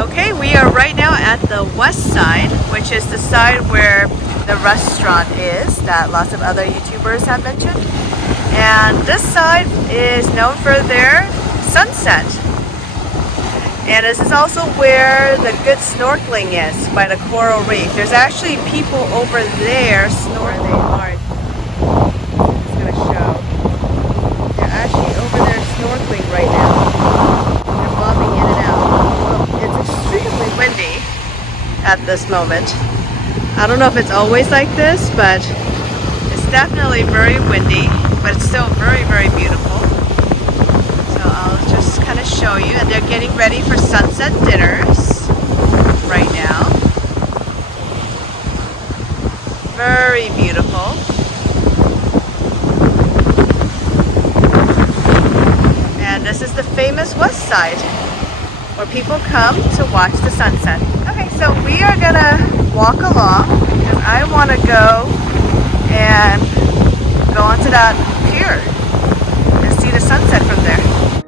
Okay, we are right now at the west side, which is the side where the restaurant is that lots of other YouTubers have mentioned. And this side is known for their sunset. And this is also where the good snorkeling is by the Coral Reef. There's actually people over there snorkeling. It's going to show. They're actually over there snorkeling right now. They're bobbing in and out. Well, it's extremely windy at this moment. I don't know if it's always like this, but it's definitely very windy, but it's still very, very beautiful. So I'll just kind of show you. And they're getting ready for sunset dinners right now. Very beautiful. And this is the famous west side where people come to watch the sunset. Okay, so we are gonna walk along because I want to go and go onto that pier and see the sunset from there.